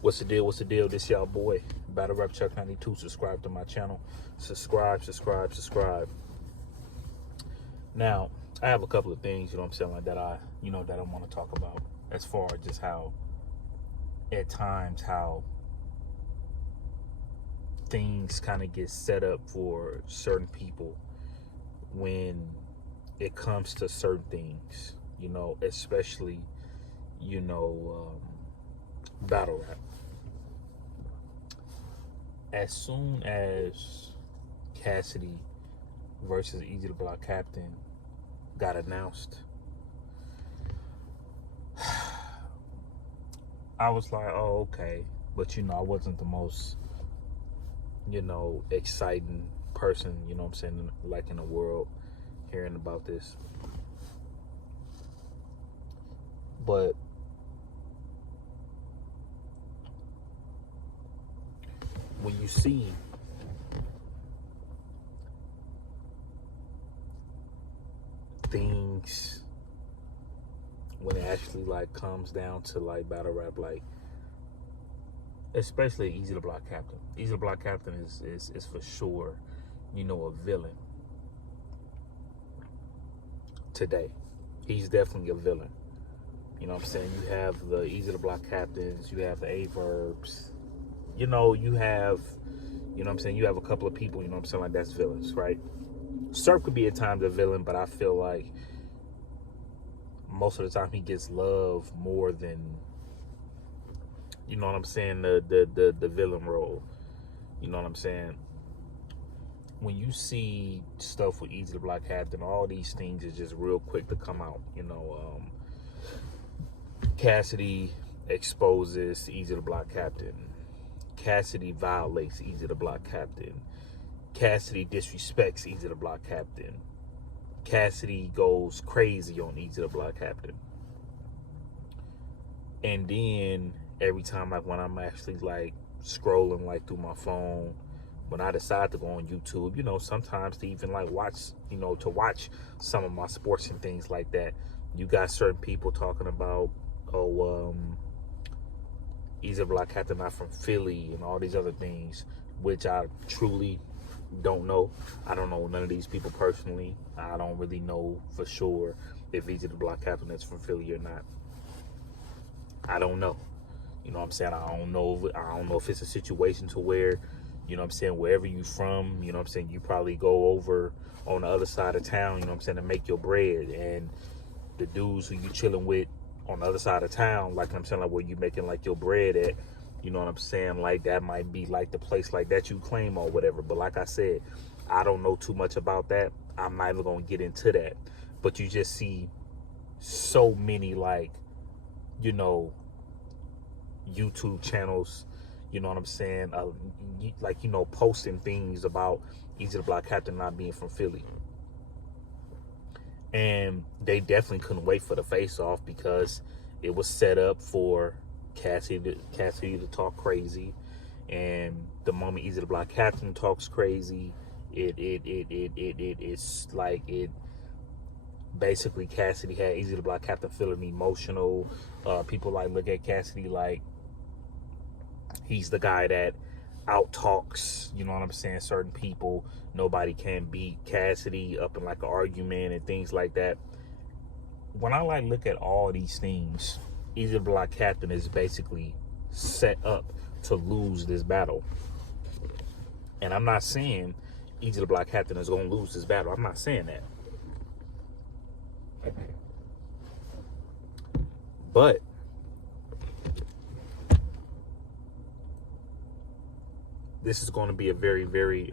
What's the deal? What's the deal? This y'all boy, Battle Rap Chuck 92. Subscribe to my channel. Subscribe, subscribe, subscribe. Now, I have a couple of things, you know what I'm saying, like that that I want to talk about as far as just how, at times, how things kind of get set up for certain people when it comes to certain things, especially, battle rap. As soon as Cassidy versus Eazy the Block Captain got announced, I was like, oh, okay. But, I wasn't the most, exciting person, what I'm saying, like in the world, hearing about this. But when you see things, when it actually like comes down to like battle rap, like especially Eazy the Block Captain. Eazy the Block Captain is for sure, a villain today. He's definitely a villain. You know what I'm saying? You have the Eazy the Block Captains, you have the Averbs, you have, you have a couple of people, like that's villains, right? Surf could be at times a villain, but I feel like most of the time he gets love more than, the villain role. You know what I'm saying? When you see stuff with Eazy the Block Captain, all these things is just real quick to come out. Cassidy exposes Eazy the Block Captain. Cassidy violates Eazy the Block Captain. Cassidy disrespects Eazy the Block Captain. Cassidy goes crazy on Eazy the Block Captain. And then every time, like when I'm actually like scrolling like through my phone, when I decide to go on YouTube, sometimes to even like watch, to watch some of my sports and things like that, you got certain people talking about, Eazy the Block Captain not from Philly and all these other things, which I truly don't know. I don't know none of these people personally. I don't really know for sure if Eazy the Block Captain is from Philly or not. I don't know. You know what I'm saying? I don't know if it's a situation to where, wherever you from, you probably go over on the other side of town, to make your bread, and the dudes who you chilling with on the other side of town, like like where you making like your bread at, like that might be like the place like that you claim or whatever. But like I said, I don't know too much about that. I'm not even gonna get into that. But you just see so many like, YouTube channels, posting things about Eazy the Block Captain not being from Philly. And they definitely couldn't wait for the face-off because it was set up for Cassidy to talk crazy. And the moment Eazy the Block Captain talks crazy, it's like it basically Cassidy had Eazy the Block Captain feeling emotional. People like look at Cassidy like he's the guy that out talks, certain people. Nobody can beat Cassidy up in like an argument and things like that. When I like look at all these things, Eazy the Block Captain is basically set up to lose this battle. And I'm not saying Eazy the Block Captain is going to lose this battle. I'm not saying that. But this is going to be a very, very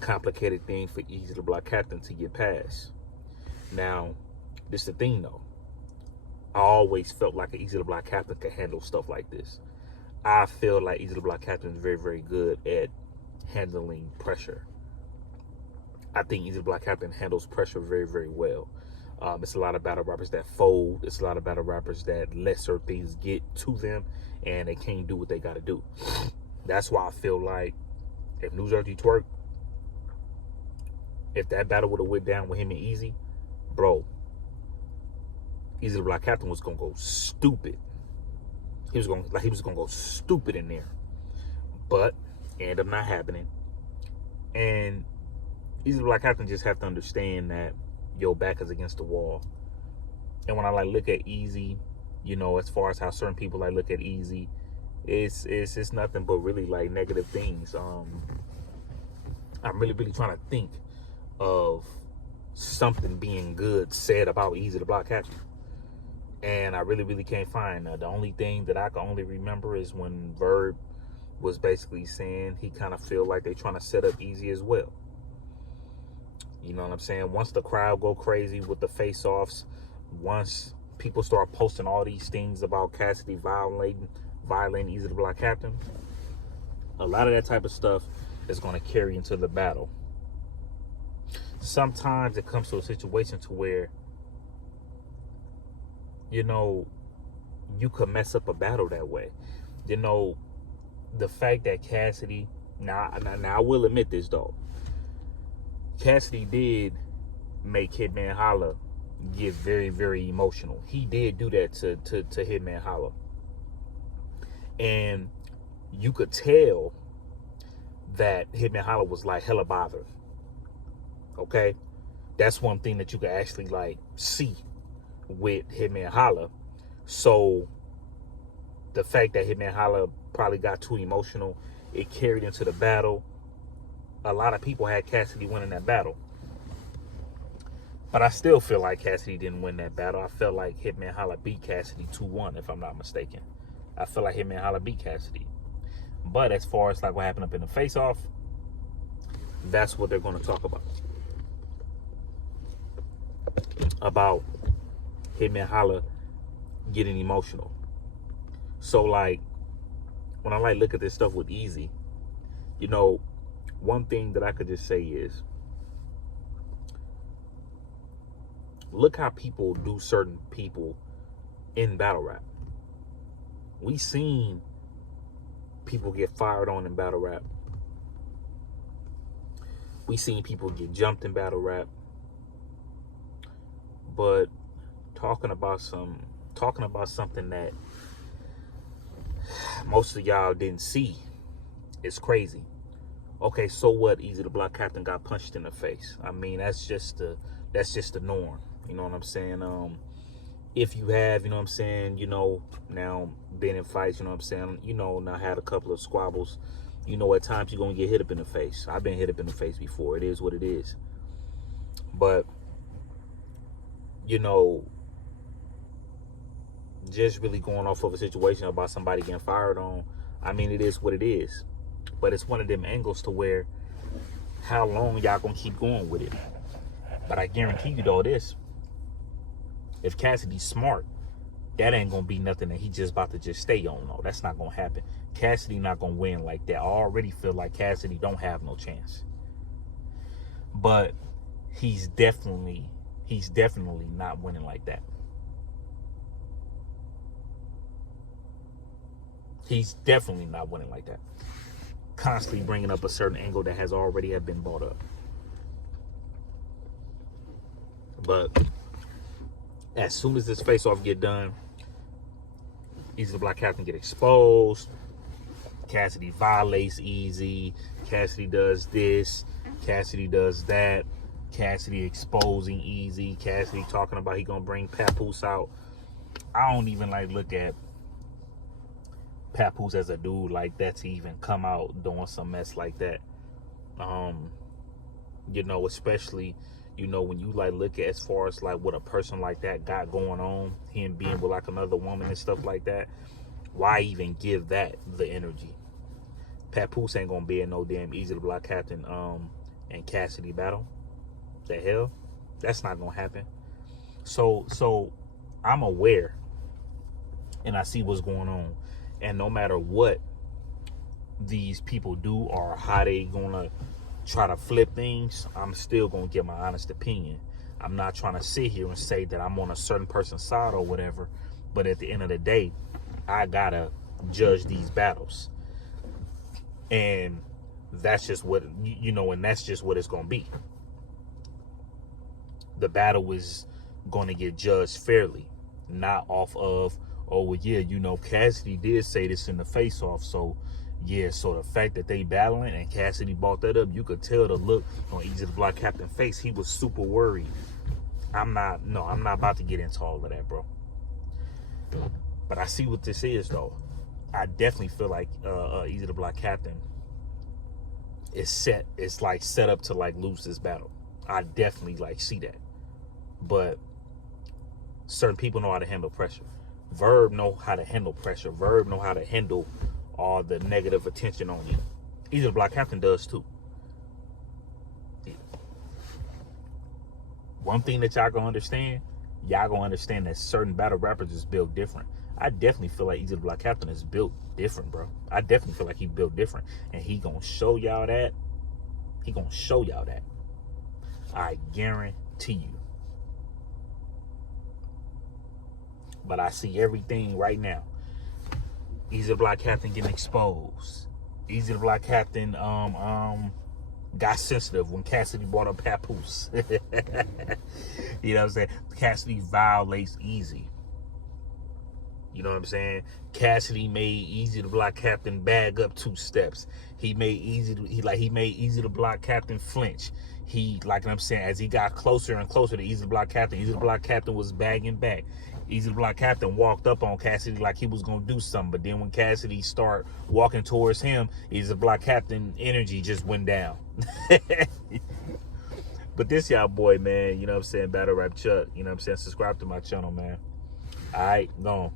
complicated thing for Eazy the Block Captain to get past. Now, this is the thing though. I always felt like an Eazy the Block Captain could handle stuff like this. I feel like Eazy the Block Captain is very, very good at handling pressure. I think Eazy the Block Captain handles pressure very, very well. It's a lot of battle rappers that fold. It's a lot of battle rappers that let certain things get to them and they can't do what they got to do. That's why I feel like if New Jersey Twerk, if that battle would have went down with him and Eazy, bro, Eazy the Block Captain was going to go stupid. He was gonna go stupid in there, but it ended up not happening. And Eazy the Black Captain just have to understand that your back is against the wall. And when I like look at Eazy, you know, as far as how certain people like look at Eazy, it's nothing but really like negative things. I'm really trying to think of something being good said about Eazy the Black Captain, and I really can't find. The only thing that I can only remember is when Verb was basically saying he kind of feel like they trying to set up Eazy as well. You know what I'm saying? Once the crowd go crazy with the face-offs, once people start posting all these things about Cassidy violating Eazy the Black Captain, a lot of that type of stuff is going to carry into the battle. Sometimes it comes to a situation to where, you know, you could mess up a battle that way. You know, the fact that Cassidy, now I will admit this though, Cassidy did make Hitman Holla get very emotional. He did do that to Hitman Holla. And you could tell that Hitman Holla was like hella bothered. Okay? That's one thing that you could actually like see with Hitman Holla. So the fact that Hitman Holla probably got too emotional, it carried into the battle. A lot of people had Cassidy winning that battle. But I still feel like Cassidy didn't win that battle. I felt like Hitman Holla beat Cassidy 2-1, if I'm not mistaken. I feel like Hitman Holla beat Cassidy. But as far as like what happened up in the face-off, that's what they're going to talk about. About Hitman Holla getting emotional. So like, when I like look at this stuff with Eazy, you know, one thing that I could just say is, look how people do certain people in battle rap. We seen people get fired on in battle rap. We seen people get jumped in battle rap. But talking about something that most of y'all didn't see is crazy. Okay, so what? Eazy the Black Captain got punched in the face. I mean, that's just the norm. You know what I'm saying? If you have, you know what I'm saying, you know, now been in fights, you know what I'm saying, you know, now had a couple of squabbles, you know, at times you're gonna get hit up in the face. I've been hit up in the face before. It is what it is. But, you know, just really going off of a situation about somebody getting fired on, I mean, it is what it is. But it's one of them angles to where, how long y'all gonna keep going with it? But I guarantee you though this, if Cassidy's smart, that ain't gonna be nothing that he just about to just stay on. No, that's not gonna happen. Cassidy not gonna win like that. I already feel like Cassidy don't have no chance. But he's definitely not winning like that. He's definitely not winning like that. Constantly bringing up a certain angle that has already have been brought up. But as soon as this face-off get done, Eazy the Black Captain get exposed. Cassidy violates Eazy. Cassidy does this. Cassidy does that. Cassidy exposing Eazy. Cassidy talking about he gonna bring Papoose out. I don't even like look at Papoose as a dude like that to even come out doing some mess like that. You know, especially, you know, when you like look at as far as like what a person like that got going on, him being with like another woman and stuff like that, why even give that the energy? Papoose ain't gonna be in no damn Eazy the Black Captain and Cassidy battle. The hell? That's not gonna happen. So I'm aware and I see what's going on. And no matter what these people do or how they gonna try to flip things, I'm still gonna give my honest opinion. I'm not trying to sit here and say that I'm on a certain person's side or whatever, but at the end of the day, I gotta judge these battles. And that's just what, you know, and that's just what it's gonna be. The battle is gonna get judged fairly, not off of, oh well, yeah, you know, Cassidy did say this in the face-off, so yeah, so the fact that they battling and Cassidy brought that up, you could tell the look on Eazy the Block Captain face. He was super worried. I'm not about to get into all of that, bro. But I see what this is, though. I definitely feel like Eazy the Block Captain is set. It's like set up to like lose this battle. I definitely like see that. But certain people know how to handle pressure. Verb know how to handle pressure. Verb know how to handle all the negative attention on you. Eazy the Block Captain does too. One thing that y'all gonna understand that certain battle rappers is built different. I definitely feel like Eazy the Block Captain is built different, bro. I definitely feel like he built different. And he gonna show y'all that. He gonna show y'all that. I guarantee you. But I see everything right now. Eazy the Block Captain getting exposed. Eazy the Block Captain got sensitive when Cassidy brought up Papoose. You know what I'm saying? Cassidy violates Eazy. You know what I'm saying? Cassidy made Eazy the Block Captain bag up 2 steps. He made Eazy the Block Captain flinch. He, like I'm saying, as he got closer and closer to Eazy the Block Captain was bagging back. Eazy the Block Captain walked up on Cassidy like he was gonna do something, but then when Cassidy started walking towards him, Eazy the Block Captain energy just went down. But this y'all boy, man, you know what I'm saying, Battle Rap Chuck, you know what I'm saying, subscribe to my channel, man. All right, gone.